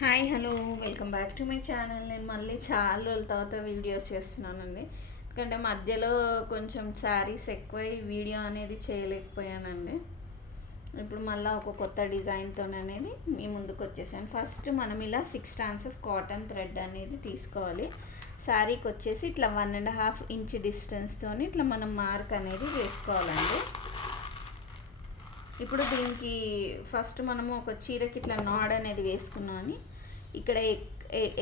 Hi hello welcome back to my channel. నేను మళ్ళీ చాలా రోజుల తర్వాత వీడియోస్ చేస్తున్నానండి. ఎందుకంటే మధ్యలో కొంచెం శారీస్ ఎక్కువ వీడియో అనేది చేయలేకపోయానండి. ఇప్పుడు మళ్ళీ ఒక కొత్త డిజైన్తో అనేది మీ ముందుకు వచ్చేసాను. ఫస్ట్ మనం ఇలా 6 strands ఆఫ్ కాటన్ థ్రెడ్ అనేది తీసుకోవాలి. శారీకి వచ్చేసి ఇట్లా 1.5 ఇంచ్ డిస్టెన్స్తో ఇట్లా మనం మార్క్ అనేది వేసుకోవాలండి. ఇప్పుడు దీనికి ఫస్ట్ మనము ఒక చీరకి ఇట్లా నాడ్ అనేది వేసుకున్నామని ఇక్కడ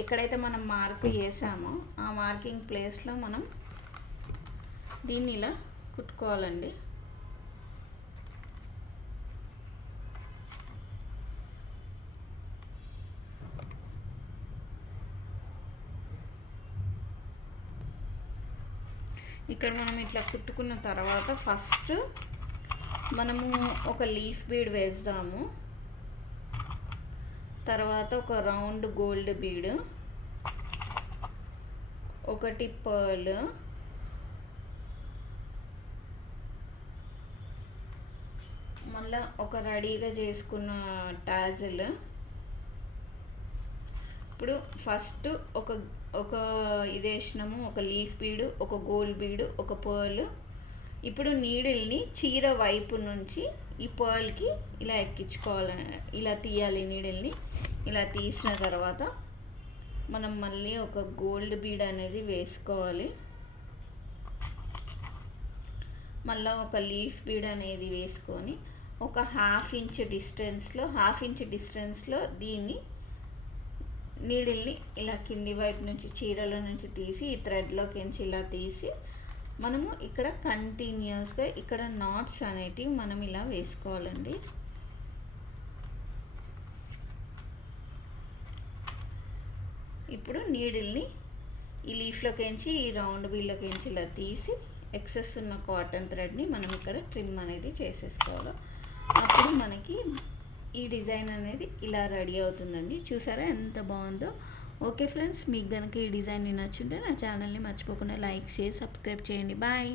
ఎక్కడైతే మనం మార్క్ చేసామో ఆ మార్కింగ్ ప్లేస్లో మనం దీన్ని ఇలా కుట్టుకోవాలండి. ఇక్కడ మనం ఇట్లా కుట్టుకున్న తర్వాత ఫస్ట్ మనము ఒక లీఫ్ బీడ్ వేద్దాము. తర్వాత ఒక రౌండ్ గోల్డ్ బీడ్, ఒకటి పర్ల్, మళ్ళీ ఒక రెడీగా చేసుకున్న టాజిల్. ఇప్పుడు ఫస్ట్ ఒక ఒక ఇది వేసినాము, ఒక లీఫ్ బీడు, ఒక గోల్డ్ బీడు, ఒక పర్ల్. ఇప్పుడు నీడిల్ని చీర వైపు నుంచి ఈ పర్ల్కి ఇలా ఎక్కించుకోవాలి, ఇలా తీయాలి. నీడిల్ని ఇలా తీసిన తర్వాత మనం మళ్ళీ ఒక గోల్డ్ బీడ్ అనేది వేసుకోవాలి. మళ్ళీ ఒక లీఫ్ బీడ్ అనేది వేసుకొని ఒక హాఫ్ ఇంచ్ డిస్టెన్స్లో దీన్ని నీడిల్ని ఇలా కింది వైపు నుంచి చీరల నుంచి తీసి ఈ థ్రెడ్లోకి ఇలా తీసి మనము ఇక్కడ కంటిన్యూస్గా ఇక్కడ నాట్స్ అనేటివి మనం ఇలా వేసుకోవాలండి. ఇప్పుడు నీడిల్ని ఈ లీఫ్లోకించి ఈ రౌండ్ బీల్లోకించి ఇలా తీసి ఎక్సెస్ ఉన్న కాటన్ థ్రెడ్ని మనం ఇక్కడ ట్రిమ్ అనేది చేసేసుకోవాలి. అప్పుడు మనకి ఈ డిజైన్ అనేది ఇలా రెడీ అవుతుందండి. చూసారా ఎంత బాగుందో. ఓకే ఫ్రెండ్స్, మీకు కనుక ఈ డిజైన్ నచ్చుంటే నా ఛానల్ని మర్చిపోకుండా లైక్ చేసి సబ్స్క్రైబ్ చేయండి. బాయ్.